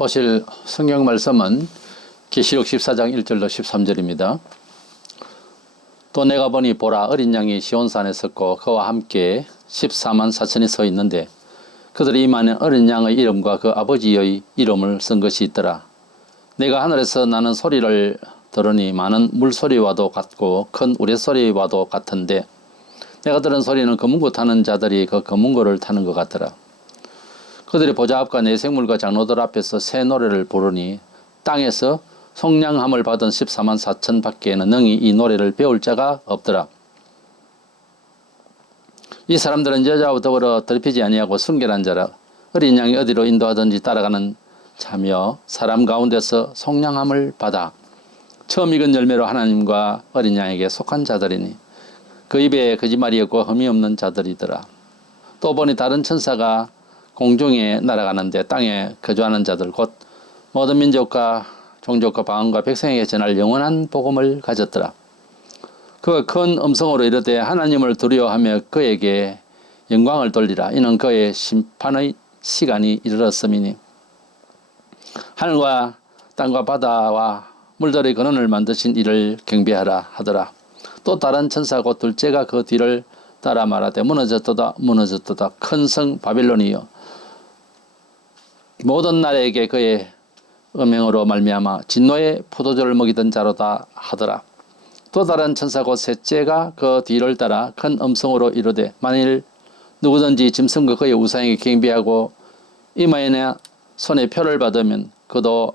보실 성경 말씀은 계시록 14장 1절로 13절입니다. 또 내가 보니 보라 어린 양이 시온산에 섰고 그와 함께 14만 4천이 서 있는데 그들이 임하는 어린 양의 이름과 그 아버지의 이름을 쓴 것이 있더라. 내가 하늘에서 나는 소리를 들으니 많은 물소리와도 같고 큰 우레소리와도 같은데 내가 들은 소리는 검은고 타는 자들이 그 검은고를 타는 것 같더라. 그들이 보좌 앞과 네 생물과 장로들 앞에서 새 노래를 부르니 땅에서 속량함을 받은 14만 4천 밖에는 능히 이 노래를 배울 자가 없더라. 이 사람들은 여자와 더불어 더럽히지 아니하고 순결한 자라. 어린 양이 어디로 인도하든지 따라가는 자며 사람 가운데서 속량함을 받아 처음 익은 열매로 하나님과 어린 양에게 속한 자들이니 그 입에 거짓말이 없고 흠이 없는 자들이더라. 또 보니 다른 천사가 공중에 날아가는데 땅에 거주하는 자들 곧 모든 민족과 종족과 방언과 백성에게 전할 영원한 복음을 가졌더라. 그가 큰 음성으로 이르되 하나님을 두려워하며 그에게 영광을 돌리라. 이는 그의 심판의 시간이 이르렀음이니 하늘과 땅과 바다와 물들의 근원을 만드신 이를 경배하라 하더라. 또 다른 천사 곧 둘째가 그 뒤를 따라 말하되 무너졌도다 무너졌도다 큰 성 바빌론이여 모든 나라에게 그의 음행으로 말미암아 진노의 포도주를 먹이던 자로다 하더라. 또 다른 천사 곧 셋째가 그 뒤를 따라 큰 음성으로 이르되 만일 누구든지 짐승과 그의 우상에게 경배하고 이마에나 손에 표를 받으면 그도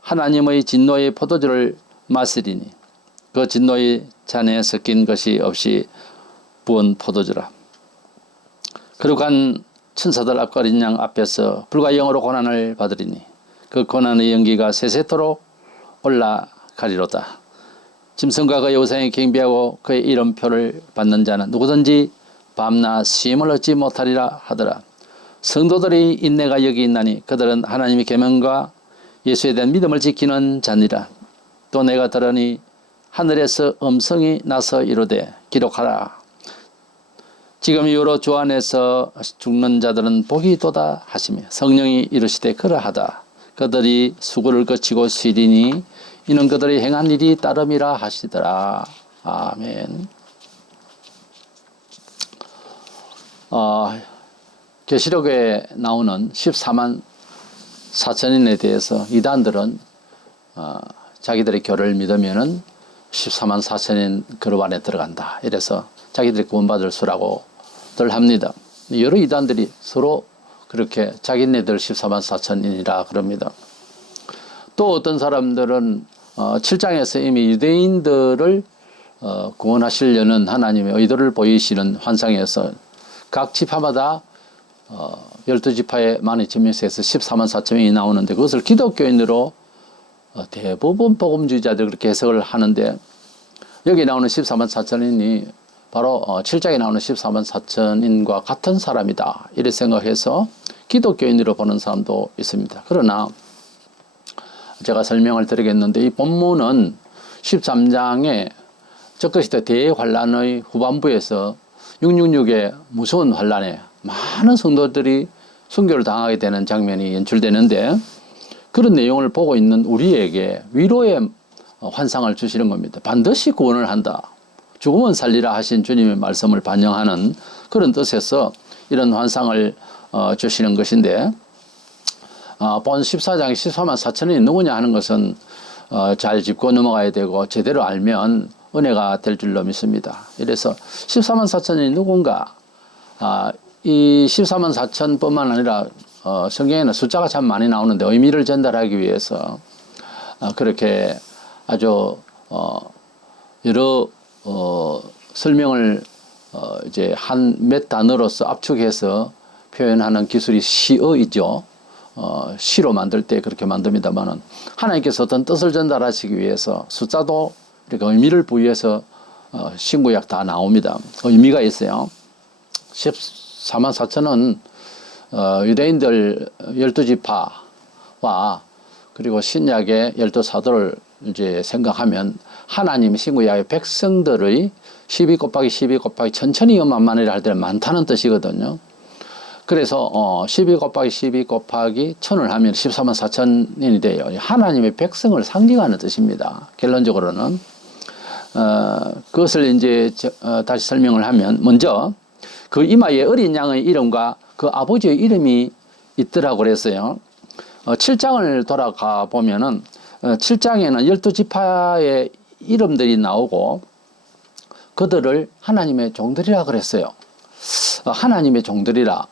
하나님의 진노의 포도주를 마시리니 그 진노의 잔에 섞인 것이 없이 부은 포도주라. 거룩한 천사들 앞과 어린 양 앞에서 불과 영으로 고난을 받으리니 그 고난의 연기가 세세토록 올라가리로다. 짐승과 그의 우상에 경배하고 그의 이름표를 받는 자는 누구든지 밤낮 쉼을 얻지 못하리라 하더라. 성도들의 인내가 여기 있나니 그들은 하나님의 계명과 예수에 대한 믿음을 지키는 자니라. 또 내가 들으니 하늘에서 음성이 나서 이르되 기록하라. 지금 이후로 주 안에서 죽는 자들은 복이 도다 하시며 성령이 이르시되 그러하다. 그들이 수고를 거치고 쉬리니 이는 그들이 행한 일이 따름이라 하시더라. 아멘. 계시록에 나오는 14만 4천인에 대해서 이단들은 자기들의 교를 믿으면은 14만 4천인 그룹 안에 들어간다. 이래서 자기들이 구원받을 수라고들 합니다. 여러 이단들이 서로 그렇게 자기네들 14만 4천인이라 그럽니다. 또 어떤 사람들은 7장에서 이미 유대인들을 구원하시려는 하나님의 의도를 보이시는 환상에서 각 지파마다 12지파의 만의 증명서에서 14만 4천명이 나오는데 그것을 기독교인으로 대부분 복음주의자들 그렇게 해석을 하는데 여기 나오는 14만 4천인이 바로 7장에 나오는 14만 4천인과 같은 사람이다. 이렇게 생각해서 기독교인으로 보는 사람도 있습니다. 그러나 제가 설명을 드리겠는데 이 본문은 13장에 적그리스도 대환란의 후반부에서 666의 무서운 환란에 많은 성도들이 순교를 당하게 되는 장면이 연출되는데 그런 내용을 보고 있는 우리에게 위로의 환상을 주시는 겁니다. 반드시 구원을 한다. 죽으면 살리라 하신 주님의 말씀을 반영하는 그런 뜻에서 이런 환상을 주시는 것인데 본 14장 14만 4천이 누구냐 하는 것은 잘 짚고 넘어가야 되고 제대로 알면 은혜가 될 줄로 믿습니다. 이래서 14만 4천이 누군가 이 14만 4천 뿐만 아니라 성경에는 숫자가 참 많이 나오는데 의미를 전달하기 위해서 그렇게 아주 여러 설명을 이제 한 몇 단어로서 압축해서 표현하는 기술이 시어이죠. 시로 만들 때 그렇게 만듭니다만은 하나님께서 어떤 뜻을 전달하시기 위해서 숫자도 이렇게 의미를 부여해서 신구약 다 나옵니다. 의미가 있어요. 14만 4천은 유대인들 12지파와 그리고 신약의 12사도를 이제 생각하면 하나님 신구약의 백성들의 12 곱하기 12 곱하기 천천히 만만이라 할 때는 많다는 뜻이거든요. 그래서 12 곱하기 12 곱하기 1000을 하면 14만 4천인이 돼요. 하나님의 백성을 상징하는 뜻입니다. 결론적으로는 그것을 이제 다시 설명을 하면, 먼저 그 이마에 어린 양의 이름과 그 아버지의 이름이 있더라고 그랬어요. 7장을 돌아가 보면은 7장에는 12지파의 이름들이 나오고 그들을 하나님의 종들이라 그랬어요. 하나님의 종들이라,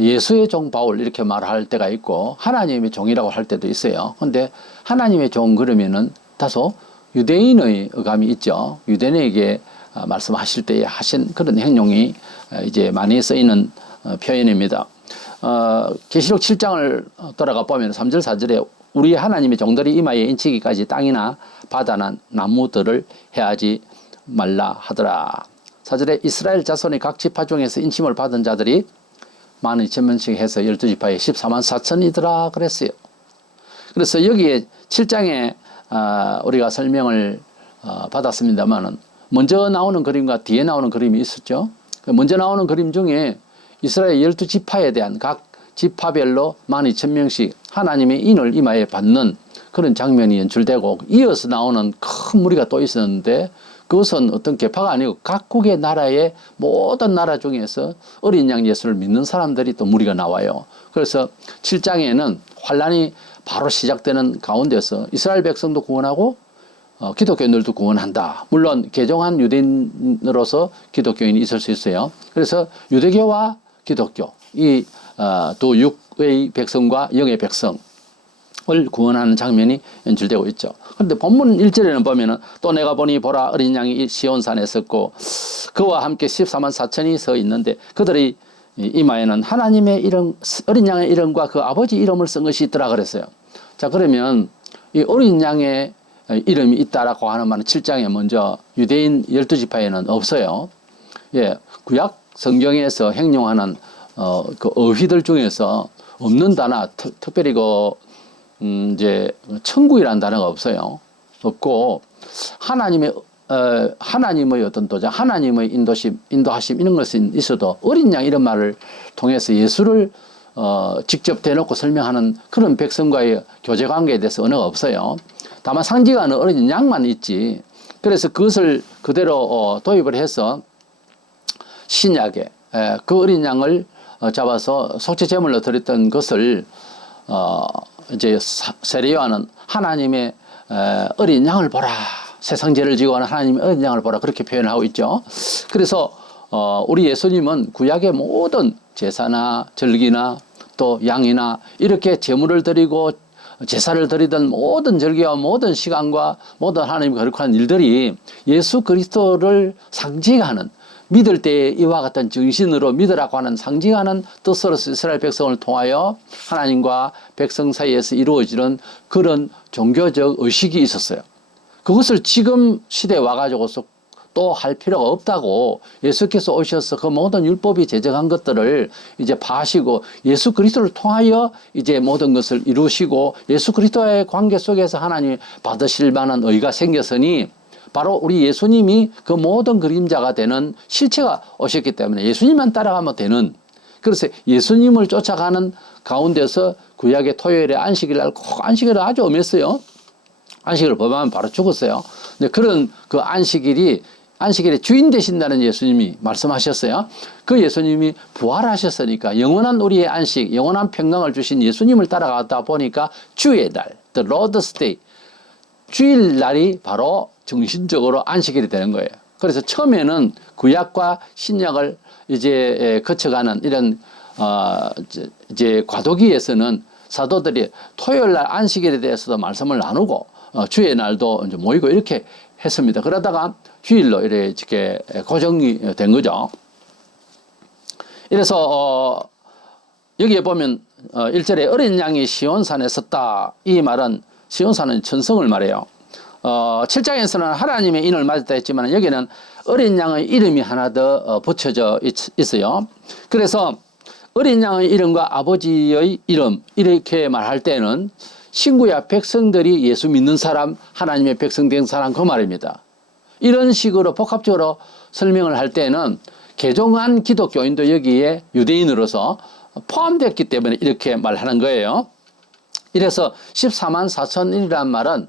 예수의 종 바울 이렇게 말할 때가 있고 하나님의 종이라고 할 때도 있어요. 근데 하나님의 종 그러면은 다소 유대인의 어감이 있죠. 유대인에게 말씀하실 때 하신 그런 행동이 이제 많이 쓰이는 표현입니다. 계시록 7장을 돌아가 보면 3절 4절에 우리 하나님의 종들이 이마에 인치기까지 땅이나 바다나 나무들을 해하지 말라 하더라. 4절에 이스라엘 자손의 각 지파 중에서 인침을 받은 자들이 12,000명씩 해서 12지파에 14만 4천이더라 그랬어요. 그래서 여기에 7장에 우리가 설명을 받았습니다만은 먼저 나오는 그림과 뒤에 나오는 그림이 있었죠. 먼저 나오는 그림 중에 이스라엘 12지파에 대한 각 지파별로 12,000명씩 하나님의 인을 이마에 받는 그런 장면이 연출되고, 이어서 나오는 큰 무리가 또 있었는데 그것은 어떤 계파가 아니고 각국의 나라의 모든 나라 중에서 어린 양 예수를 믿는 사람들이 또 무리가 나와요. 그래서 7장에는 환란이 바로 시작되는 가운데서 이스라엘 백성도 구원하고 기독교인들도 구원한다. 물론 개종한 유대인으로서 기독교인이 있을 수 있어요. 그래서 유대교와 기독교, 이 두 육의 백성과 영의 백성을 구원하는 장면이 연출되고 있죠. 그런데 본문 1절에는 보면은 또 내가 보니 보라 어린 양이 시온산에 섰고 그와 함께 14만 4천이 서 있는데 그들의 이마에는 하나님의 이름, 어린 양의 이름과 그 아버지 이름을 쓴 것이 있더라 그랬어요. 자, 그러면 이 어린 양의 이름이 있다라고 하는 말은 7장에 먼저 유대인 12지파에는 없어요. 예, 구약 성경에서 행용하는 그 어휘들 중에서 없는 단어, 특별히 이제 천국이라는 단어가 없어요. 없고 하나님의 어떤 도장, 하나님의 인도하심 이런 것은 있어도 어린 양 이런 말을 통해서 예수를 직접 대놓고 설명하는 그런 백성과의 교제 관계에 대해서 언어가 없어요. 다만 상징하는 어린 양만 있지. 그래서 그것을 그대로 도입을 해서 신약에 그 어린 양을 잡아서 속죄 제물로 드렸던 것을 이제 세례요한은 하나님의 어린 양을 보라, 세상 죄를 지고 하는 하나님의 어린 양을 보라, 그렇게 표현을 하고 있죠. 그래서 우리 예수님은 구약의 모든 제사나 절기나 또 양이나 이렇게 제물을 드리고 제사를 드리던 모든 절기와 모든 시간과 모든 하나님이 거룩한 일들이 예수 그리스도를 상징하는, 믿을 때에 이와 같은 정신으로 믿으라고 하는 상징하는 뜻으로서 이스라엘 백성을 통하여 하나님과 백성 사이에서 이루어지는 그런 종교적 의식이 있었어요. 그것을 지금 시대에 와가지고서 또 할 필요가 없다고, 예수께서 오셔서 그 모든 율법이 제정한 것들을 이제 파시고 예수 그리스도를 통하여 이제 모든 것을 이루시고 예수 그리스도의 관계 속에서 하나님이 받으실 만한 의가 생겼으니 바로 우리 예수님이 그 모든 그림자가 되는 실체가 오셨기 때문에 예수님만 따라가면 되는, 그래서 예수님을 쫓아가는 가운데서 구약의 토요일에 안식일 날 꼭 안식일을 아주 엄했어요. 안식일을 범하면 바로 죽었어요. 근데 그런 그 안식일의 주인 되신다는 예수님이 말씀하셨어요. 그 예수님이 부활하셨으니까 영원한 우리의 안식, 영원한 평강을 주신 예수님을 따라가다 보니까 주의 날, the Lord's Day, 주일날이 바로 정신적으로 안식일이 되는 거예요. 그래서 처음에는 구약과 신약을 이제 거쳐가는 이런 이제 과도기에서는 사도들이 토요일날 안식일에 대해서도 말씀을 나누고 주의 날도 이제 모이고 이렇게 했습니다. 그러다가 주일로 이렇게 고정이 된 거죠. 이래서 여기에 보면 1절에 어린 양이 시온산에 섰다, 이 말은 시온산은 천성을 말해요. 7장에서는 하나님의 인을 맞았다 했지만 여기는 어린 양의 이름이 하나 더 붙여져 있어요. 그래서 어린 양의 이름과 아버지의 이름 이렇게 말할 때는 신구야 백성들이 예수 믿는 사람, 하나님의 백성 된 사람 그 말입니다. 이런 식으로 복합적으로 설명을 할 때는 개종한 기독교인도 여기에 유대인으로서 포함됐기 때문에 이렇게 말하는 거예요. 이래서 14만 4천이라는 말은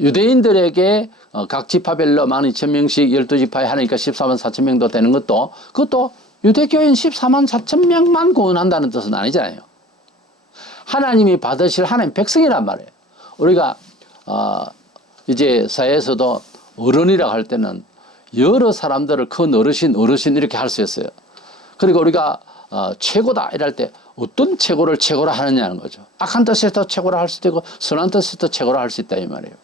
유대인들에게 각 지파별로 12,000명씩 12지파에 하니까 14만 4천 명도 되는 것도 그것도 유대교인 14만 4천 명만 구원한다는 뜻은 아니잖아요. 하나님이 받으실 하나님 백성이란 말이에요. 우리가 이제 사회에서도 어른이라고 할 때는 여러 사람들을 큰 어르신 이렇게 할 수 있어요. 그리고 우리가 최고다 이럴 때 어떤 최고를 최고라 하느냐는 거죠. 악한 뜻에서 최고라 할 수도 있고 선한 뜻에서 최고라 할 수 있다 이 말이에요.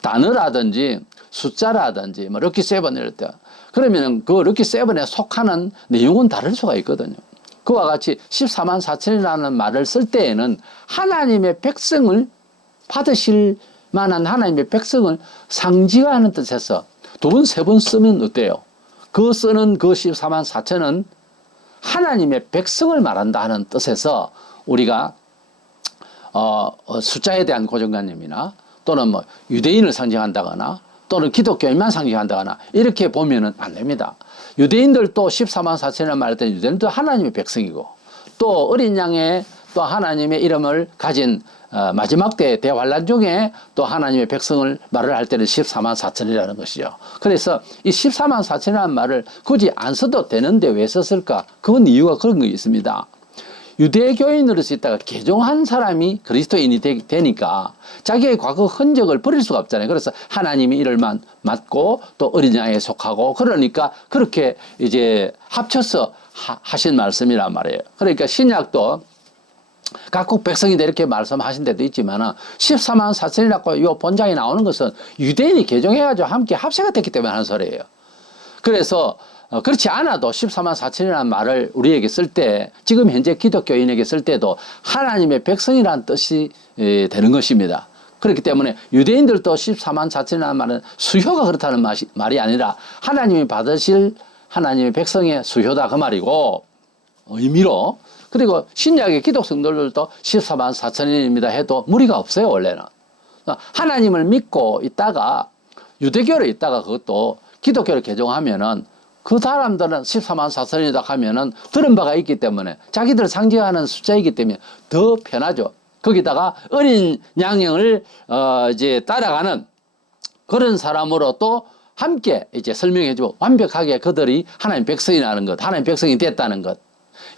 단어라든지 숫자라든지 뭐 럭키 세븐 이럴 때 그러면 그 럭키 세븐에 속하는 내용은 다를 수가 있거든요. 그와 같이 14만 4천이라는 말을 쓸 때에는 하나님의 백성을 받으실 만한 하나님의 백성을 상징하는 뜻에서 두 번, 세 번 쓰면 어때요? 그 쓰는 그 14만 4천은 하나님의 백성을 말한다 하는 뜻에서 우리가 숫자에 대한 고정관념이나 또는 뭐 유대인을 상징한다거나 또는 기독교인만 상징한다거나 이렇게 보면은 안 됩니다. 유대인들도 14만 4천이라는 말할 때 유대인도 하나님의 백성이고 또 어린 양의 또 하나님의 이름을 가진 마지막 때 대환란 중에 또 하나님의 백성을 말을 할 때는 14만 4천이라는 것이죠. 그래서 이 14만 4천이라는 말을 굳이 안 써도 되는데 왜 썼을까? 그건 이유가 그런 게 있습니다. 유대교인으로서 있다가 개종한 사람이 그리스도인이 되니까 자기의 과거 흔적을 버릴 수가 없잖아요. 그래서 하나님이 이를 맡고 또 어린 양에 속하고 그러니까 그렇게 이제 합쳐서 하신 말씀이란 말이에요. 그러니까 신약도 각국 백성이다 이렇게 말씀하신 데도 있지만 14만 4천이라고 이 본장에 나오는 것은 유대인이 개종해가지고 함께 합세가 됐기 때문에 하는 소리예요. 그래서 그렇지 않아도 14만 4천이라는 말을 우리에게 쓸 때 지금 현재 기독교인에게 쓸 때도 하나님의 백성이라는 뜻이 되는 것입니다. 그렇기 때문에 유대인들도 14만 4천이라는 말은 수효가 그렇다는 말이 아니라 하나님이 받으실 하나님의 백성의 수효다 그 말이고 의미로 그리고 신약의 기독 성도들도 14만 4천인입니다 해도 무리가 없어요 원래는. 하나님을 믿고 있다가 유대교로 있다가 그것도 기독교로 개종하면은 그 사람들은 14만 4천이다 하면은 들은 바가 있기 때문에 자기들 상징하는 숫자이기 때문에 더 편하죠. 거기다가 어린 양형을 이제 따라가는 그런 사람으로 또 함께 이제 설명해주고 완벽하게 그들이 하나님 백성이라는 것, 하나님 백성이 됐다는 것.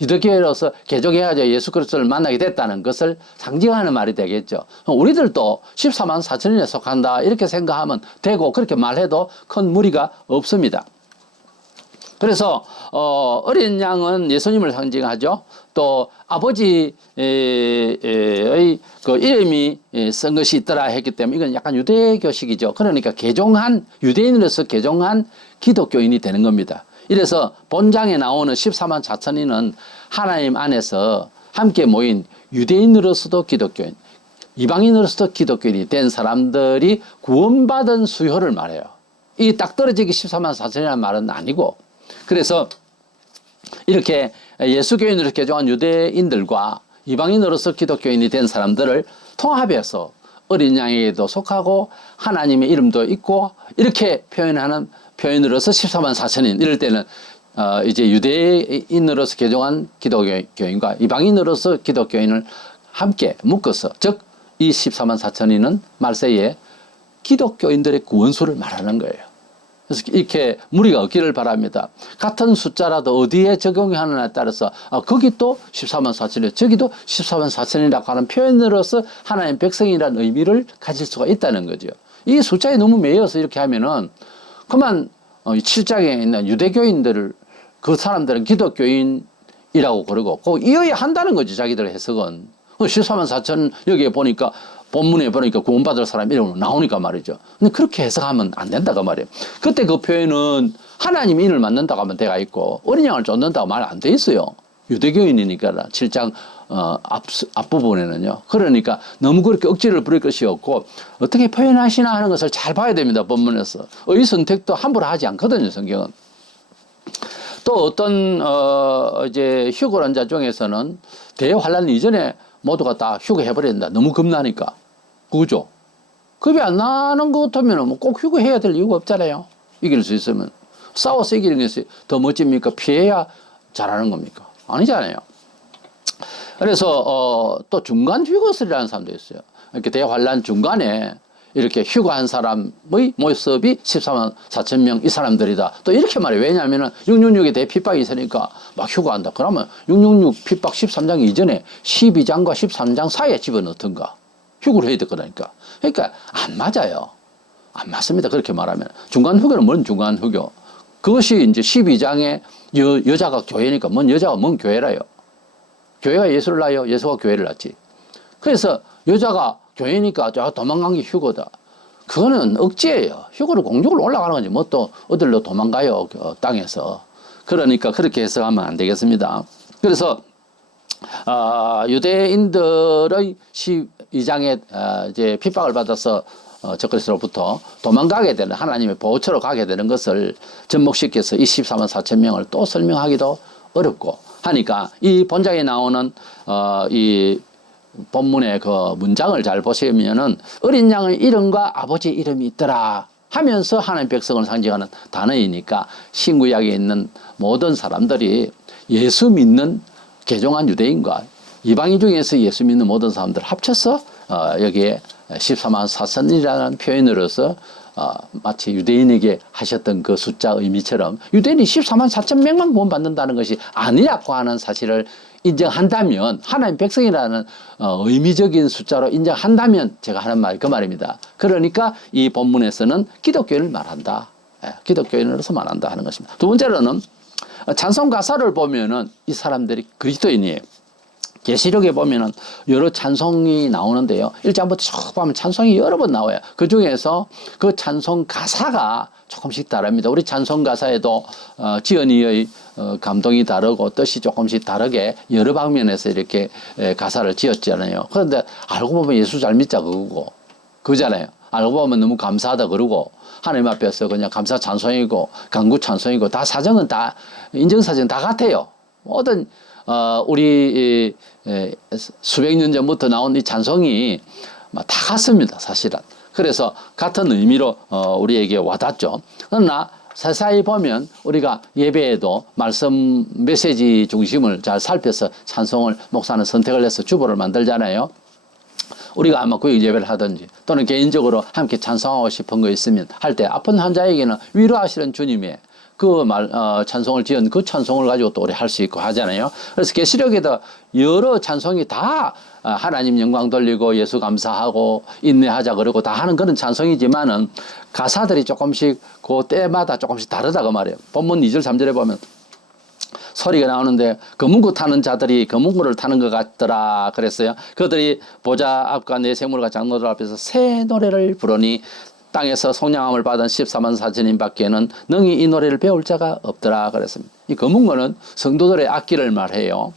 유대교회로서 개종해가지고 예수 그리스도를 만나게 됐다는 것을 상징하는 말이 되겠죠. 우리들도 14만 4천인에 속한다 이렇게 생각하면 되고 그렇게 말해도 큰 무리가 없습니다. 그래서 어린 양은 예수님을 상징하죠. 또 아버지의 그 이름이 쓴 것이 있더라 했기 때문에 이건 약간 유대교식이죠. 그러니까 개종한 유대인으로서 개종한 기독교인이 되는 겁니다. 이래서 본장에 나오는 14만 4천인은 하나님 안에서 함께 모인 유대인으로서도 기독교인, 이방인으로서도 기독교인이 된 사람들이 구원받은 수효를 말해요. 이 딱 떨어지기 14만 4천이라는 말은 아니고 그래서 이렇게 예수교인으로 개종한 유대인들과 이방인으로서 기독교인이 된 사람들을 통합해서 어린 양에게도 속하고 하나님의 이름도 있고 이렇게 표현하는 표현으로서 14만 4천인 이럴 때는 이제 유대인으로서 개종한 기독교인과 이방인으로서 기독교인을 함께 묶어서 즉 이 14만 4천인은 말세에 기독교인들의 구원수를 말하는 거예요. 그래서 이렇게 무리가 없기를 바랍니다. 같은 숫자라도 어디에 적용하느냐에 따라서 거기 또 14만 4천이고 저기도 14만 4천이라고 하는 표현으로서 하나님 백성이라는 의미를 가질 수가 있다는 거죠. 이 숫자에 너무 매여서 이렇게 하면은 그만 7장에 있는 유대교인들을 그 사람들은 기독교인이라고 그러고 꼭 이어야 한다는 거죠. 자기들 해석은. 14만 4천 여기에 보니까 본문에 보니까 구원받을 사람 이름으로 나오니까 말이죠. 근데 그렇게 해석하면 안 된다고 말이에요. 그때 그 표현은 하나님 인을 맡는다고 하면 돼가 있고 어린 양을 쫓는다고 말 안 돼 있어요. 유대교인이니까 7장 앞부분에는요. 그러니까 너무 그렇게 억지를 부릴 것이 없고 어떻게 표현하시나 하는 것을 잘 봐야 됩니다. 본문에서. 의 선택도 함부로 하지 않거든요. 성경은. 또 어떤 이제 휴거론자 중에서는 대환란 이전에 모두가 다 휴거해버린다. 너무 겁나니까. 그죠? 겁이 안 나는 것 같으면 꼭 휴거해야 될 이유가 없잖아요. 이길 수 있으면. 싸워서 이기는 것이 더 멋집니까? 피해야 잘하는 겁니까? 아니잖아요. 그래서 또 중간 휴거설이라는 사람도 있어요. 이렇게 대환란 중간에 이렇게 휴거한 사람의 모습이 14만 4천 명 이 사람들이다. 또 이렇게 말해요. 왜냐하면 666에 대해 핍박이 있으니까 막 휴거한다. 그러면 666 핍박 13장 이전에 12장과 13장 사이에 집어넣던가. 휴거를 해야 될 거라니까. 그러니까 안 맞아요. 안 맞습니다. 그렇게 말하면. 중간 휴거는 뭔 중간 휴거? 그것이 이제 12장에 여자가 교회니까 뭔 여자가 뭔 교회라요. 교회가 예수를 낳아요. 예수가 교회를 낳지. 그래서 여자가 교회니까 도망간 게 휴거다. 그거는 억지예요. 휴거를 공적으로 올라가는 거지. 뭐 또 어딜로 도망가요. 땅에서. 그러니까 그렇게 해석하면 안 되겠습니다. 그래서 유대인들의 12장에 이제 핍박을 받아서 적그리스로부터 도망가게 되는 하나님의 보호처로 가게 되는 것을 접목시켜서 이 14만 4천 명을 또 설명하기도 어렵고 하니까 이 본장에 나오는 이 본문의 그 문장을 잘 보시면은 어린 양의 이름과 아버지 이름이 있더라 하면서 하나님 백성을 상징하는 단어이니까 신구약에 있는 모든 사람들이 예수 믿는 개종한 유대인과 이방인 중에서 예수 믿는 모든 사람들 합쳐서 여기에 14만 4천이라는 표현으로서 마치 유대인에게 하셨던 그 숫자 의미처럼 유대인이 14만 4천 명만 구원받는다는 것이 아니라고 하는 사실을 인정한다면 하나님 백성이라는 의미적인 숫자로 인정한다면 제가 하는 말 그 말입니다. 그러니까 이 본문에서는 기독교인을 말한다. 기독교인으로서 말한다 하는 것입니다. 두 번째로는 찬송 가사를 보면은 이 사람들이 그리스도인이에요. 계시록에 보면은 여러 찬송이 나오는데요. 1장부터 쭉 보면 찬송이 여러 번 나와요. 그 중에서 그 찬송 가사가 조금씩 다릅니다. 우리 찬송 가사에도 지언이의 감동이 다르고 뜻이 조금씩 다르게 여러 방면에서 이렇게 가사를 지었잖아요. 그런데 알고 보면 예수 잘 믿자 그거고 그잖아요. 알고 보면 너무 감사하다 그러고 하나님 앞에서 그냥 감사 찬송이고 간구 찬송이고 다 사정은 다 인정사정 다 같아요. 모든 우리 수백 년 전부터 나온 이 찬송이 다 같습니다. 사실은. 그래서 같은 의미로 우리에게 와닿죠. 그러나 세세히 보면 우리가 예배에도 말씀 메시지 중심을 잘 살펴서 찬송을 목사는 선택을 해서 주보를 만들잖아요. 우리가 아마 그 예배를 하든지 또는 개인적으로 함께 찬송하고 싶은 거 있으면 할 때 아픈 환자에게는 위로하시는 주님의 그 찬송을 지은 그 찬송을 가지고 또 우리 할 수 있고 하잖아요. 그래서 계시록에도 여러 찬송이 다 하나님 영광 돌리고 예수 감사하고 인내하자 그러고 다 하는 그런 찬송이지만은 가사들이 조금씩 그 때마다 조금씩 다르다고 말이에요. 본문 2절 3절에 보면 소리가 나오는데 검은구 타는 자들이 검은구를 타는 것 같더라 그랬어요. 그들이 보좌 앞과 내 생물과 장로들 앞에서 새 노래를 부르니 땅에서 속량함을 받은 14만 4천인 밖에는 능히 이 노래를 배울 자가 없더라 그랬습니다. 이 검은구는 성도들의 악기를 말해요.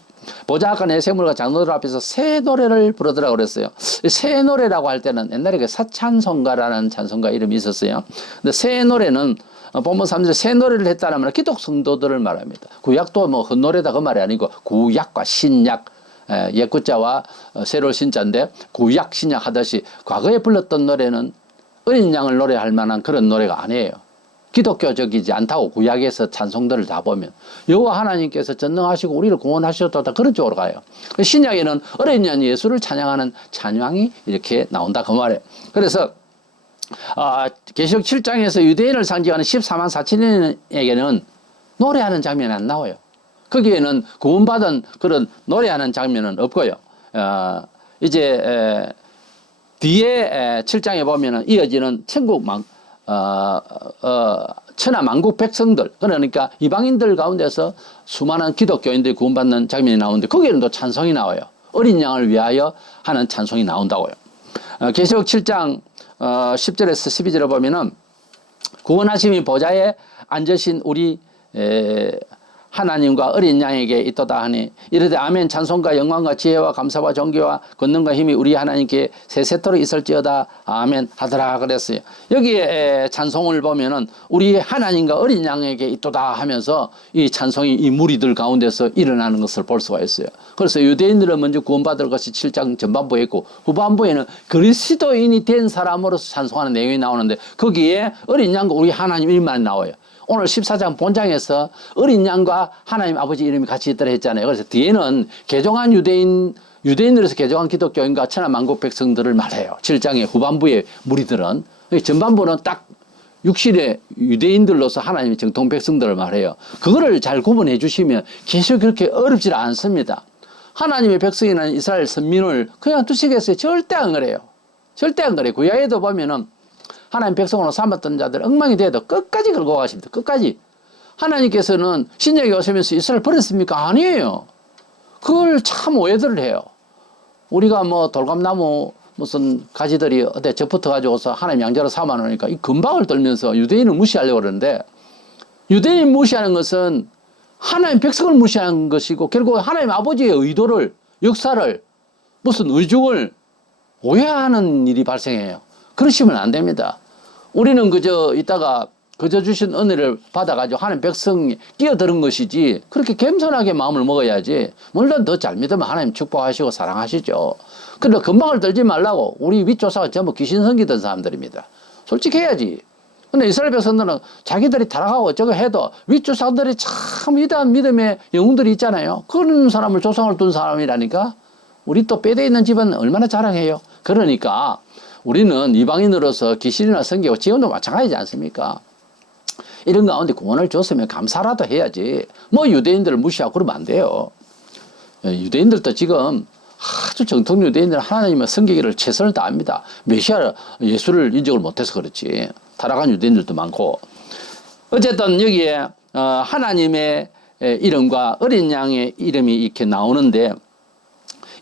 보좌 앞과 내 생물과 장로들 앞에서 새 노래를 부르더라 그랬어요. 새 노래라고 할 때는 옛날에 그 사찬송가라는 찬송가 이름이 있었어요. 근데 새 노래는 본문 3절에 새 노래를 했다는 기독 성도들을 말합니다. 구약도 뭐 헛노래다 그 말이 아니고 구약과 신약 옛구자와 새로운 신자인데 구약 신약 하듯이 과거에 불렀던 노래는 어린 양을 노래할 만한 그런 노래가 아니에요. 기독교적이지 않다고 구약에서 찬송들을 다 보면 여호와 하나님께서 전능하시고 우리를 구원하셨다 그런 쪽으로 가요. 신약에는 어린 양 예수를 찬양하는 찬양이 이렇게 나온다 그 말이에요. 그래서 계시록 7장에서 유대인을 상징하는 14만 4천인에게는 노래하는 장면이 안 나와요. 거기에는 구원받은 그런 노래하는 장면은 없고요. 이제 뒤에 7장에 보면은 이어지는 천국 천하 만국 백성들 그러니까 이방인들 가운데서 수많은 기독교인들이 구원받는 장면이 나오는데 거기에는 또 찬송이 나와요. 어린 양을 위하여 하는 찬송이 나온다고요. 계시록 7장 10절에서 12절에 보면은 구원하심이 보좌에 앉으신 우리 하나님과 어린 양에게 있도다 하니 이르되 아멘 찬송과 영광과 지혜와 감사와 존귀와 권능과 힘이 우리 하나님께 세세토록 있을지어다 아멘 하더라 그랬어요. 여기에 찬송을 보면은 우리 하나님과 어린 양에게 있도다 하면서 이 찬송이 이 무리들 가운데서 일어나는 것을 볼 수가 있어요. 그래서 유대인들은 먼저 구원받을 것이 7장 전반부에 있고 후반부에는 그리스도인이 된 사람으로서 찬송하는 내용이 나오는데 거기에 어린 양과 우리 하나님 일만 나와요. 오늘 14장 본장에서 어린 양과 하나님 아버지 이름이 같이 있더라 했잖아요. 그래서 뒤에는 개종한 유대인들에서 개종한 기독교인과 천하만국 백성들을 말해요. 7장의 후반부의 무리들은. 전반부는 딱 육신의 유대인들로서 하나님의 정통 백성들을 말해요. 그거를 잘 구분해 주시면 계속 그렇게 어렵지 않습니다. 하나님의 백성이라는 이스라엘 선민을 그냥 두시겠어요? 절대 안 그래요. 절대 안 그래요. 구약에도 보면은 하나님 백성으로 삼았던 자들 엉망이 돼도 끝까지 끌고 가십니다. 끝까지. 하나님께서는 신약에 오시면서 이스라엘 버렸습니까? 아니에요. 그걸 참 오해들을 해요. 우리가 뭐 돌감나무 무슨 가지들이 어때 접붙어 가지고서 하나님 양자로 삼아 놓으니까 이 금방을 떨면서 유대인을 무시하려고 그러는데, 유대인 무시하는 것은 하나님 백성을 무시하는 것이고 결국 하나님 아버지의 의도를, 역사를, 무슨 의중을 오해하는 일이 발생해요. 그러시면 안 됩니다. 우리는 그저 이따가 그저 주신 은혜를 받아가지고 하나님 백성이 끼어드는 것이지, 그렇게 겸손하게 마음을 먹어야지. 물론 더 잘 믿으면 하나님 축복하시고 사랑하시죠. 그런데 금방을 떨지 말라고. 우리 윗조사가 전부 귀신 섬기던 사람들입니다. 솔직해야지. 근데 이스라엘 백성들은 자기들이 타락하고 어쩌고 해도 윗조사들이 참 위대한 믿음의 영웅들이 있잖아요. 그런 사람을 조상을 둔 사람이라니까. 우리 또 빼대 있는 집은 얼마나 자랑해요. 그러니까 우리는 이방인으로서 귀신이나 섬기고 지금도 마찬가지지 않습니까? 이런 가운데 구원을 줬으면 감사라도 해야지. 뭐 유대인들을 무시하고 그러면 안 돼요. 유대인들도 지금 아주 정통 유대인들은 하나님의 섬기기를 최선을 다합니다. 메시아 예수를 인정을 못해서 그렇지. 타락한 유대인들도 많고. 어쨌든 여기에 하나님의 이름과 어린 양의 이름이 이렇게 나오는데,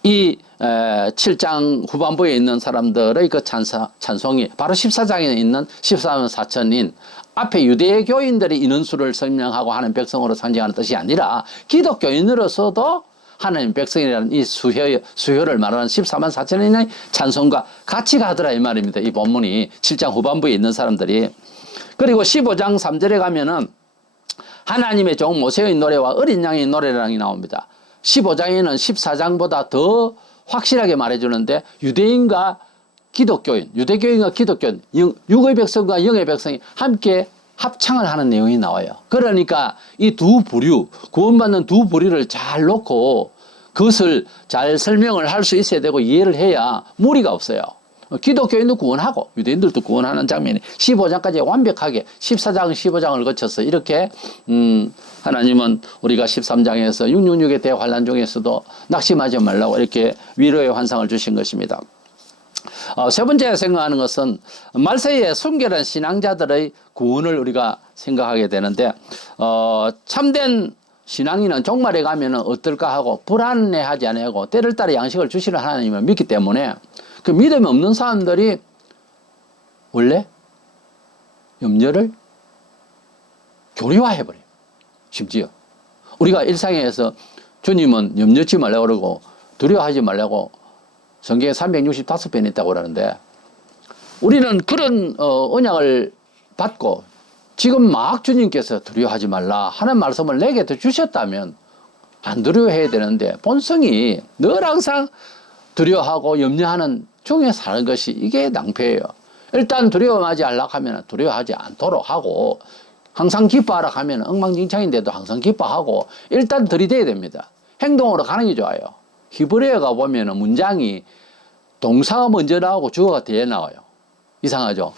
이 7장 후반부에 있는 사람들의 그 찬송이 바로 14장에 있는 14만 4천인 앞에 유대 교인들이 인원수를 설명하고 하는 백성으로 상징하는 뜻이 아니라 기독교인으로서도 하나님 백성이라는 이 수효를 말하는 14만 4천인의 찬송과 같이 가더라 이 말입니다. 이 본문이 7장 후반부에 있는 사람들이. 그리고 15장 3절에 가면은 하나님의 종 모세의 노래와 어린 양의 노래라는 게 나옵니다. 15장에는 14장보다 더 확실하게 말해주는데, 유대인과 기독교인, 유대교인과 기독교인, 육의 백성과 영의 백성이 함께 합창을 하는 내용이 나와요. 그러니까 이 두 부류, 구원받는 두 부류를 잘 놓고 그것을 잘 설명을 할 수 있어야 되고 이해를 해야 무리가 없어요. 기독교인도 구원하고 유대인들도 구원하는 장면이 15장까지 완벽하게 14장, 15장을 거쳐서 이렇게 하나님은 우리가 13장에서 666의 대환란 중에서도 낙심하지 말라고 이렇게 위로의 환상을 주신 것입니다. 세 번째 생각하는 것은 말세에 순결한 신앙자들의 구원을 우리가 생각하게 되는데, 참된 신앙인은 종말에 가면은 어떨까 하고 불안해하지 않고 때를 따라 양식을 주시는 하나님을 믿기 때문에 그 믿음이 없는 사람들이 원래 염려를 교리화해버려요. 심지어 우리가 일상에서 주님은 염려치 말라고 그러고 두려워하지 말라고 성경에 365편 있다고 그러는데, 우리는 그런 언약을 받고 지금 막 주님께서 두려워하지 말라 하는 말씀을 내게 주셨다면 안 두려워해야 되는데, 본성이 늘 항상 두려워하고 염려하는 중에 사는 것이 이게 낭패예요. 일단 두려워하지 않으려고 하면 두려워하지 않도록 하고, 항상 기뻐하라 하면 엉망진창인데도 항상 기뻐하고 일단 들이대야 됩니다. 행동으로 가는 게 좋아요. 히브리어가 보면 문장이 동사가 먼저 나오고 주어가 뒤에 나와요. 이상하죠?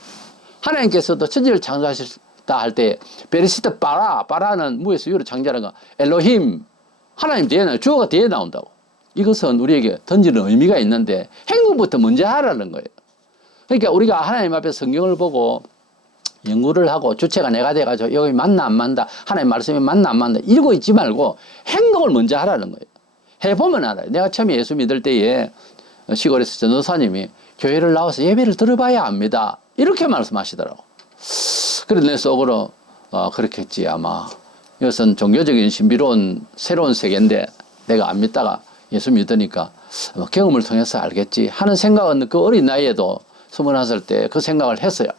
하나님께서도 천지를 창조하셨다 할 때 베르시트 바라는 무에서 유로 창조하는 거 엘로힘, 하나님 뒤에 나와요. 주어가 뒤에 나온다고. 이것은 우리에게 던지는 의미가 있는데 행동부터 먼저 하라는 거예요. 그러니까 우리가 하나님 앞에 성경을 보고 연구를 하고 주체가 내가 돼가지고 여기 맞나 안 맞나, 하나님 말씀이 맞나 안 맞나 이러고 있지 말고 행동을 먼저 하라는 거예요. 해보면 알아요. 내가 처음에 예수 믿을 때에 시골에서 전도사님이 교회를 나와서 예배를 들어봐야 압니다, 이렇게 말씀하시더라고. 그래서 내 속으로 그렇겠지 아마 이것은 종교적인 신비로운 새로운 세계인데 내가 안 믿다가 예수 믿으니까 경험을 통해서 알겠지 하는 생각은 그 어린 나이에도 21살 때 그 생각을 했어요.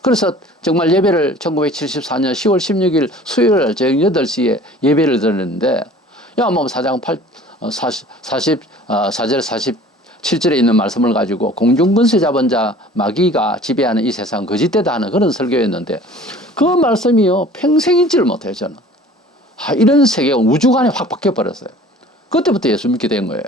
그래서 정말 예배를 1974년 10월 16일 수요일 저녁 8시에 예배를 드렸는데, 야, 뭐 4장 4절 7절에 있는 말씀을 가지고 공중분세 잡은 자 마귀가 지배하는 이 세상 거짓되다 하는 그런 설교였는데 그 말씀이요 평생 잊지를 못해요. 저는 이런 세계가 우주관에 확 바뀌어버렸어요. 그때부터 예수 믿게 된 거예요.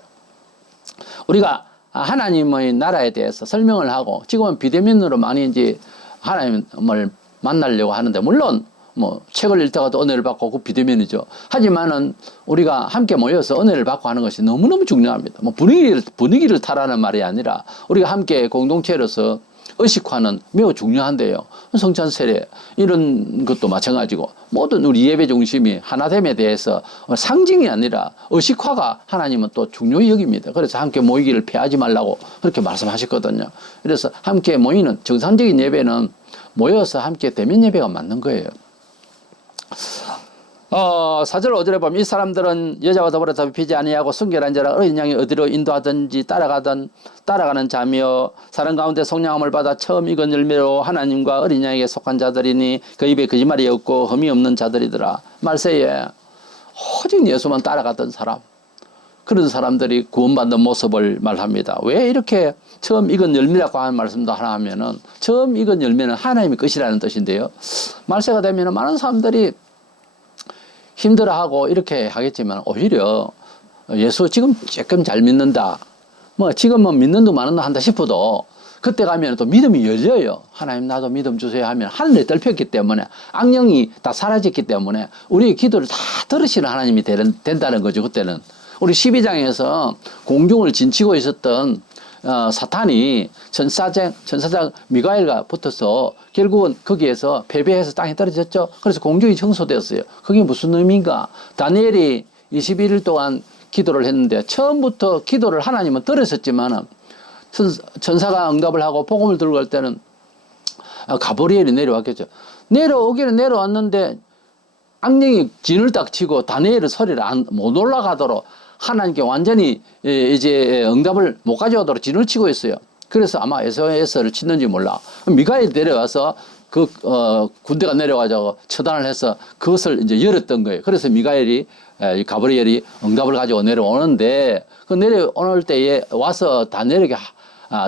우리가 하나님의 나라에 대해서 설명을 하고 지금은 비대면으로 많이 이제 하나님을 만나려고 하는데 물론 뭐 책을 읽다가도 은혜를 받고 그 비대면이죠. 하지만은 우리가 함께 모여서 은혜를 받고 하는 것이 너무너무 중요합니다. 뭐 분위기를 타라는 말이 아니라 우리가 함께 공동체로서 의식화는 매우 중요한데요. 성찬 세례 이런 것도 마찬가지고 모든 우리 예배 중심이 하나됨에 대해서 상징이 아니라 의식화가 하나님은 또 중요히 여깁니다. 그래서 함께 모이기를 피하지 말라고 그렇게 말씀하셨거든요. 그래서 함께 모이는 정상적인 예배는 모여서 함께 대면 예배가 맞는 거예요. 4절 5절에 보면 이 사람들은 여자와 더불어 잡히지 아니하고 순결한 자라 어린 양이 어디로 인도하든지 따라가는 자며 사람 가운데 속량함을 받아 처음 익은 열매로 하나님과 어린 양에게 속한 자들이니 그 입에 거짓말이 없고 흠이 없는 자들이더라. 말세에 오직 예수만 따라갔던 사람, 그런 사람들이 구원받는 모습을 말합니다. 왜 이렇게 처음 익은 열매라고 하는 말씀도 하나 하면은 처음 익은 열매는 하나님의 것이라는 뜻인데요. 말세가 되면 많은 사람들이 힘들어하고 이렇게 하겠지만 오히려 예수 지금 조금 잘 믿는다. 뭐 지금은 믿는 둥 마는 둥 한다 싶어도 그때 가면 또 믿음이 열려요. 하나님 나도 믿음 주세요 하면 하늘에 덮였기 때문에 악령이 다 사라졌기 때문에 우리의 기도를 다 들으시는 하나님이 된다는 거죠. 그때는 우리 12장에서 공중을 진치고 있었던 사탄이 천사장 미가엘과 붙어서 결국은 거기에서 패배해서 땅에 떨어졌죠. 그래서 공중이 청소되었어요. 그게 무슨 의미인가? 다니엘이 21일 동안 기도를 했는데 처음부터 기도를 하나님은 들으셨지만 천사가 응답을 하고 복음을 들고 갈 때는 가브리엘이 내려왔겠죠. 내려오기는 내려왔는데 악령이 진을 딱 치고 다니엘의 소리를 못 올라가도록 하나님께 완전히 이제 응답을 못 가져오도록 진을 치고 있어요. 그래서 아마 SOS를 치는지 몰라. 미가엘이 내려와서 그 군대가 내려가지고 처단을 해서 그것을 이제 열었던 거예요. 그래서 미가엘이 가브리엘이 응답을 가지고 내려오는데 그 내려오는 때에 와서 다니엘에게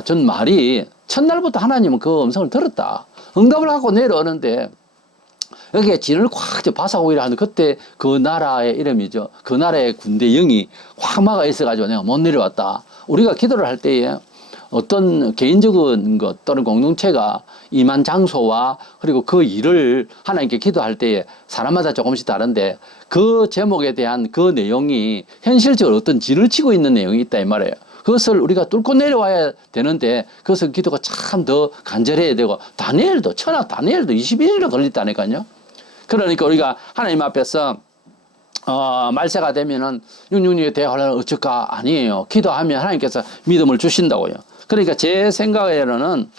전 말이 첫날부터 하나님은 그 음성을 들었다. 응답을 갖고 내려오는데 여기에 진을 꽉 바사오기를 하는 그때 그 나라의 이름이죠. 그 나라의 군대 영이 확 막아 있어가지고 내가 못 내려왔다. 우리가 기도를 할 때에 어떤 개인적인 것 또는 공동체가 임한 장소와 그리고 그 일을 하나님께 기도할 때에 사람마다 조금씩 다른데 그 제목에 대한 그 내용이 현실적으로 어떤 진을 치고 있는 내용이 있다 이 말이에요. 그것을 우리가 뚫고 내려와야 되는데 그것은 기도가 참 더 간절해야 되고 천하 다니엘도 21일을 걸렸다니까요. 그러니까 우리가 하나님 앞에서 말세가 되면은 666의 대환란은 어쩔까? 아니에요. 기도하면 하나님께서 믿음을 주신다고요. 그러니까 제 생각에는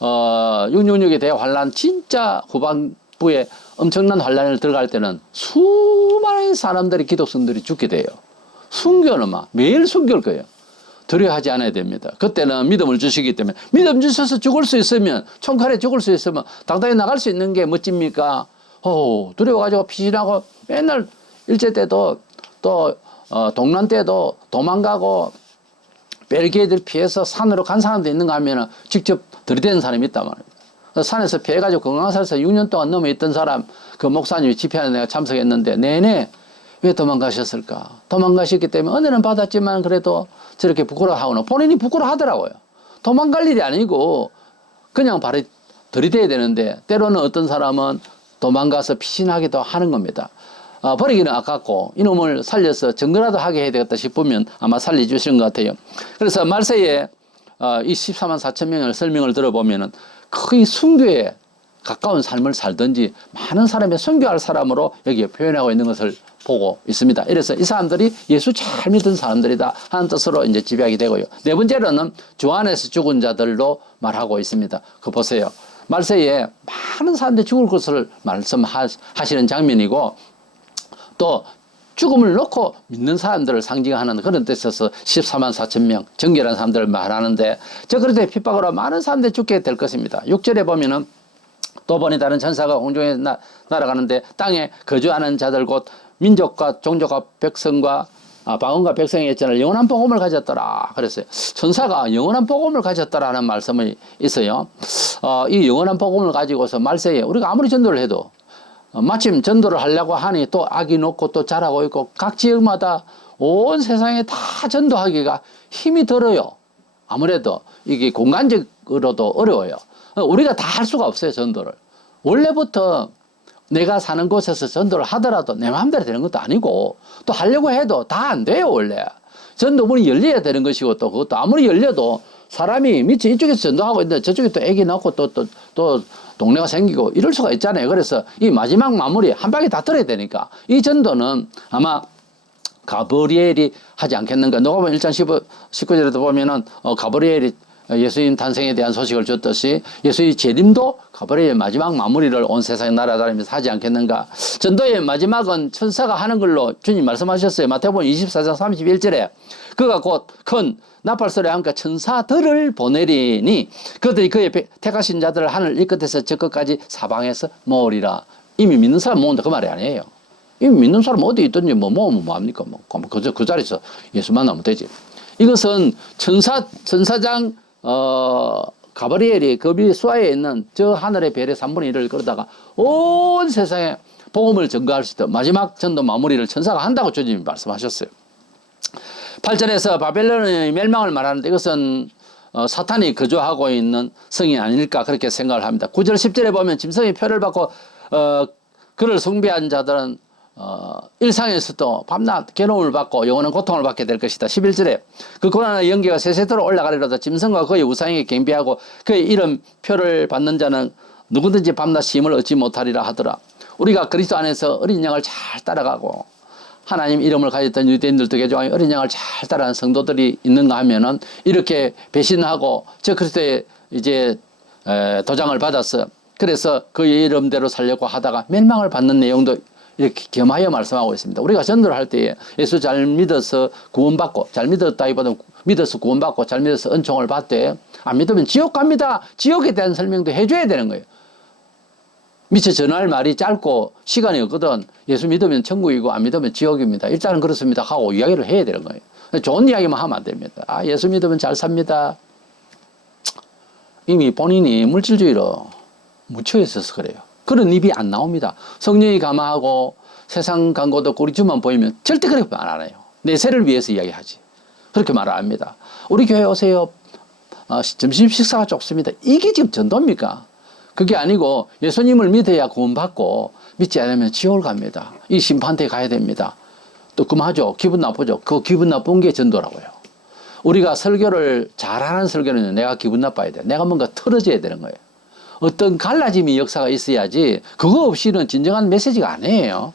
666의 대환란 진짜 후반부에 엄청난 환란을 들어갈 때는 수많은 사람들이 기독성들이 죽게 돼요. 순교는 막 매일 순교일 거예요. 두려워하지 않아야 됩니다. 그때는 믿음을 주시기 때문에 믿음 주셔서 죽을 수 있으면 총칼에 죽을 수 있으면 당당히 나갈 수 있는 게 멋집니까? 두려워가지고 피신하고 맨날 일제 때도 또 동란 때도 도망가고 벨기에들 피해서 산으로 간 사람도 있는가 하면 직접 들이대는 사람이 있단 말입니다. 산에서 피해가지고 건강사에서 6년 동안 넘어 있던 사람 그 목사님이 집회하는 내가 참석했는데 내내 왜 도망가셨을까? 도망가셨기 때문에 은혜는 받았지만 그래도 저렇게 부끄러워하거나 본인이 부끄러워하더라고요. 도망갈 일이 아니고 그냥 바로 들이대야 되는데 때로는 어떤 사람은 도망가서 피신하기도 하는 겁니다. 버리기는 아깝고 이놈을 살려서 정거라도 하게 해야 되겠다 싶으면 아마 살려주시는 것 같아요. 그래서 말세에 이 14만 4천 명의 설명을 들어보면은 거의 순교에 가까운 삶을 살든지 많은 사람의 순교할 사람으로 여기에 표현하고 있는 것을 보고 있습니다. 이래서 이 사람들이 예수 잘 믿은 사람들이다 하는 뜻으로 이제 지배하게 되고요. 네 번째로는 주 안에서 죽은 자들로 말하고 있습니다. 그거 보세요. 말세에 많은 사람들이 죽을 것을 말씀하시는 장면이고 또 죽음을 놓고 믿는 사람들을 상징하는 그런 뜻에서 14만 4천 명 정결한 사람들을 말하는데 그럴 때 핍박으로 많은 사람들이 죽게 될 것입니다. 6절에 보면은 또 보니 다른 천사가 공중에 날아가는데 땅에 거주하는 자들 곧 민족과 종족과 백성과 방언과 백성이 했잖아요. 영원한 복음을 가졌더라. 그랬어요. 천사가 영원한 복음을 가졌더라는 말씀이 있어요. 이 영원한 복음을 가지고서 말세에 우리가 아무리 전도를 해도 마침 전도를 하려고 하니 또 악이 높고 또 자라고 있고 각 지역마다 온 세상에 다 전도하기가 힘이 들어요. 아무래도 이게 공간적으로도 어려워요. 우리가 다 할 수가 없어요, 전도를. 원래부터 내가 사는 곳에서 전도를 하더라도 내 마음대로 되는 것도 아니고 또 하려고 해도 다 안 돼요, 원래. 전도문이 열려야 되는 것이고 또 그것도 아무리 열려도 사람이 밑에 이쪽에서 전도하고 있는데 저쪽에 또 애기 낳고 또 동네가 생기고 이럴 수가 있잖아요. 그래서 이 마지막 마무리 한 방에 다 들어야 되니까 이 전도는 아마 가브리엘이 하지 않겠는가. 누가복음 1장 19절에도 보면은 가브리엘이 예수님 탄생에 대한 소식을 줬듯이 예수의 재림도 가브리엘의 마지막 마무리를 온 세상에 날아다니면서 하지 않겠는가. 전도의 마지막은 천사가 하는 걸로 주님 말씀하셨어요. 마태복음 24장 31절에 그가 곧 큰 나팔소리와 함께 천사들을 보내리니 그들이 그의 택하신 자들을 하늘 이 끝에서 저 끝까지 사방에서 모으리라. 이미 믿는 사람 모은다 그 말이 아니에요. 이미 믿는 사람 어디 있든지 모으면 뭐합니까? 그 자리에서 예수 만나면 되지. 이것은 천사장 가브리엘이 그 위 수하에 있는 저 하늘의 별의 3분의 1을 끌다가 온 세상에 복음을 전가할 수 있도록 마지막 전도 마무리를 천사가 한다고 주님이 말씀하셨어요. 8절에서 바벨론의 멸망을 말하는데 이것은 사탄이 거주하고 있는 성이 아닐까 그렇게 생각을 합니다. 9절 10절에 보면 짐승의 표를 받고 그를 숭배한 자들은 일상에서도 밤낮 괴로움을 받고 영원한 고통을 받게 될 것이다. 11절에 그 고난의 연기가 세세토록 올라가리로다. 짐승과 그의 우상에게 경배하고 그의 이름 표를 받는 자는 누구든지 밤낮 쉼을 얻지 못하리라 하더라. 우리가 그리스도 안에서 어린 양을 잘 따라가고 하나님 이름을 가졌던 유대인들도 개종하여 어린 양을 잘 따라가는 성도들이 있는가 하면은 이렇게 배신하고 저 그리스도의 이제 도장을 받았어. 그래서 그의 이름대로 살려고 하다가 멸망을 받는 내용도 이렇게 겸하여 말씀하고 있습니다. 우리가 전도를 할 때에 예수 잘 믿어서 구원받고 잘 믿었다기보다 믿어서 구원받고 잘 믿어서 은총을 받되 안 믿으면 지옥 갑니다. 지옥에 대한 설명도 해줘야 되는 거예요. 미처 전할 말이 짧고 시간이 없거든. 예수 믿으면 천국이고 안 믿으면 지옥입니다. 일단은 그렇습니다 하고 이야기를 해야 되는 거예요. 좋은 이야기만 하면 안 됩니다. 예수 믿으면 잘 삽니다. 이미 본인이 물질주의로 묻혀 있어서 그래요. 그런 입이 안 나옵니다. 성령이 감화하고 세상 광고도 우리주만 보이면 절대 그렇게 말 안 해요. 내세를 위해서 이야기하지. 그렇게 말 안 합니다. 우리 교회 오세요. 점심 식사가 좋습니다. 이게 지금 전도입니까? 그게 아니고 예수님을 믿어야 구원받고 믿지 않으면 지옥을 갑니다. 이 심판대에 가야 됩니다. 또 그만하죠. 기분 나쁘죠. 그 기분 나쁜 게 전도라고요. 우리가 설교를 잘하는 설교는 내가 기분 나빠야 돼. 내가 뭔가 틀어져야 되는 거예요. 어떤 갈라짐이 역사가 있어야지 그거 없이는 진정한 메시지가 아니에요.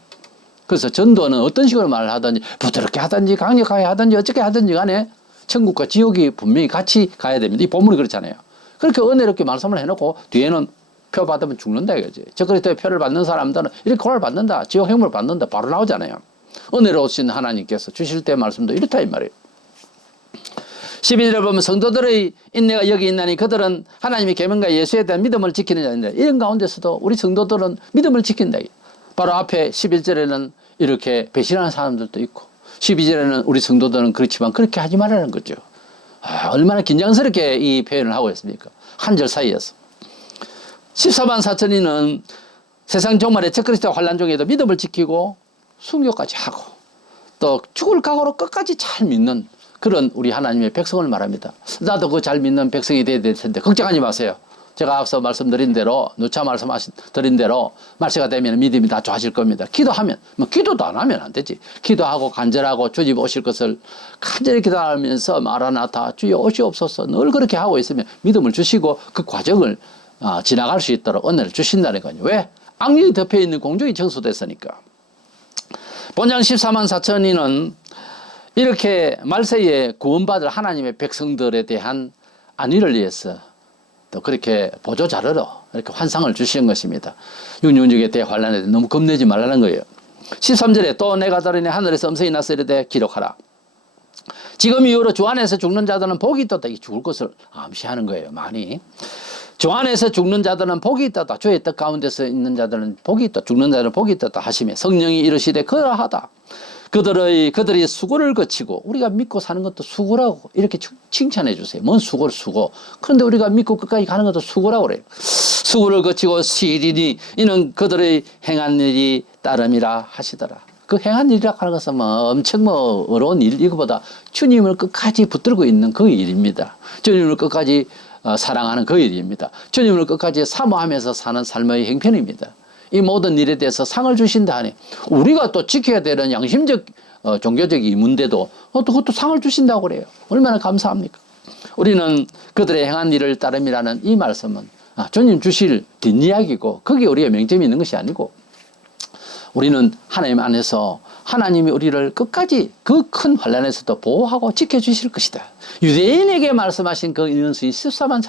그래서 전도는 어떤 식으로 말을 하든지 부드럽게 하든지 강력하게 하든지 어떻게 하든지 간에 천국과 지옥이 분명히 같이 가야 됩니다. 이 본문이 그렇잖아요. 그렇게 은혜롭게 말씀을 해놓고 뒤에는 표 받으면 죽는다 이거지. 저 그리스도의 표를 받는 사람들은 이렇게 고난을 받는다. 지옥 행복을 받는다. 바로 나오잖아요. 은혜로우신 하나님께서 주실 때 말씀도 이렇다 이 말이에요. 12절에 보면 성도들의 인내가 여기 있나니 그들은 하나님의 계명과 예수에 대한 믿음을 지키는 자인데 이런 가운데서도 우리 성도들은 믿음을 지킨다. 바로 앞에 11절에는 이렇게 배신하는 사람들도 있고 12절에는 우리 성도들은 그렇지만 그렇게 하지 말라는 거죠. 얼마나 긴장스럽게 이 표현을 하고 있습니까? 한 절 사이에서. 14만 4천인은 세상 종말의 적그리스도 환란 중에도 믿음을 지키고 순교까지 하고 또 죽을 각오로 끝까지 잘 믿는 그런 우리 하나님의 백성을 말합니다. 나도 그 잘 믿는 백성이 돼야 될 텐데 걱정하지 마세요. 제가 앞서 말씀드린 대로 누차 말씀드린 대로 말세가 되면 믿음이 다 좋아질 겁니다. 기도하면 기도도 안 하면 안 되지. 기도하고 간절하고 주님 오실 것을 간절히 기도하면서 마라나타 주여 오시옵소서 늘 그렇게 하고 있으면 믿음을 주시고 그 과정을 지나갈 수 있도록 은혜를 주신다는 거죠. 왜? 악령이 덮여있는 공중이 청소됐으니까. 본장 14만 4천인은 이렇게 말세에 구원받을 하나님의 백성들에 대한 안위를 위해서 또 그렇게 보조자료로 이렇게 환상을 주신 것입니다. 육육육의 대환란에 너무 겁내지 말라는 거예요. 13절에 또 내가 들으니 하늘에서 음성이 나서 이르되 기록하라. 지금 이후로 주 안에서 죽는 자들은 복이 있다. 이 죽을 것을 암시하는 거예요. 많이. 주 안에서 죽는 자들은 복이 있다. 주의 뜻 가운데서 있는 자들은 복이 있다. 죽는 자들은 복이 있다 하시며 성령이 이르시되 그러하다. 그들이 수고를 거치고 우리가 믿고 사는 것도 수고라고 이렇게 칭찬해 주세요. 뭔 수고를 수고. 그런데 우리가 믿고 끝까지 가는 것도 수고라고 그래요. 수고를 거치고 시리니 이는 그들의 행한 일이 따름이라 하시더라. 그 행한 일이라 하는 것은 엄청 어려운 일, 이거보다 주님을 끝까지 붙들고 있는 그 일입니다. 주님을 끝까지 사랑하는 그 일입니다. 주님을 끝까지 사모하면서 사는 삶의 형편입니다. 이 모든 일에 대해서 상을 주신다 하니 우리가 또 지켜야 되는 양심적 종교적 의무인데도 그것도 상을 주신다고 그래요. 얼마나 감사합니까? 우리는 그들의 행한 일을 따름이라는 이 말씀은 주님 주실 뒷이야기고 거기에 우리의 맹점이 있는 것이 아니고 우리는 하나님 안에서 하나님이 우리를 끝까지 그 큰 환난에서도 보호하고 지켜주실 것이다. 유대인에게 말씀하신 그 인원수의 14만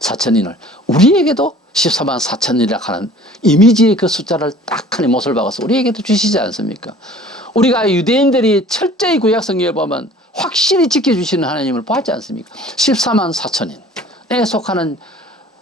4천인을 우리에게도 14만 4천이라 하는 이미지의 그 숫자를 딱 하니 못을 박아서 우리에게도 주시지 않습니까? 우리가 유대인들이 철저히 구약 성경을 보면 확실히 지켜주시는 하나님을 보지 않습니까? 14만 4천인에 속하는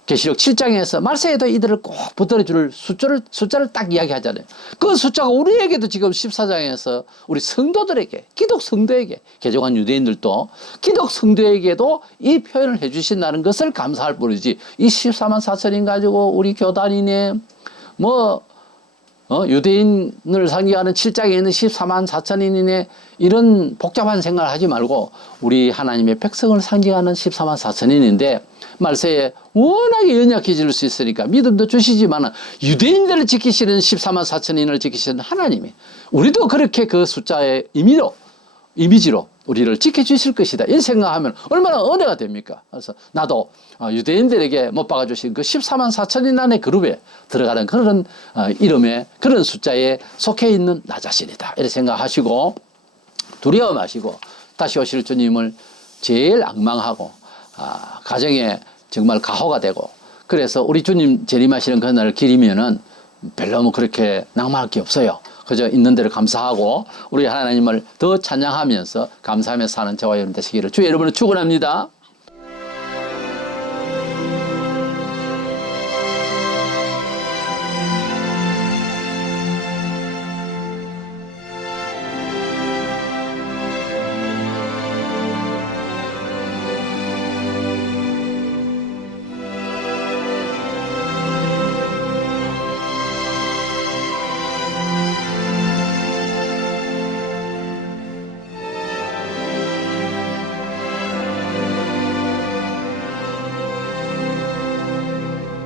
계시록 7장에서 말세에도 이들을 꼭 붙들어줄 숫자를 딱 이야기하잖아요. 그 숫자가 우리에게도 지금 14장에서 우리 성도들에게, 기독 성도에게, 개종한 유대인들도 기독 성도에게도 이 표현을 해주신다는 것을 감사할 뿐이지 이 14만 4천인 가지고 우리 교단이네 유대인을 상징하는 7장에 있는 14만 4천인이네 이런 복잡한 생각을 하지 말고 우리 하나님의 백성을 상징하는 14만 4천인인데 말세에 워낙에 연약해질 수 있으니까 믿음도 주시지만 유대인들을 지키시는 14만 4천인을 지키시는 하나님이 우리도 그렇게 그 숫자의 이미지로 우리를 지켜주실 것이다. 이 생각하면 얼마나 은혜가 됩니까? 그래서 나도 유대인들에게 못 박아주신 그 14만 4천인 안의 그룹에 들어가는 그런 이름의 그런 숫자에 속해 있는 나 자신이다. 이렇게 생각하시고 두려워 마시고 다시 오실 주님을 제일 앙망하고 가정에 정말 가호가 되고 그래서 우리 주님 재림하시는 그날을 기리면은 별로 그렇게 낭만할 게 없어요. 그저 있는 대로 감사하고 우리 하나님을 더 찬양하면서 감사하며 사는 저와 여러분 되시기를 주의 이름으로 축원합니다.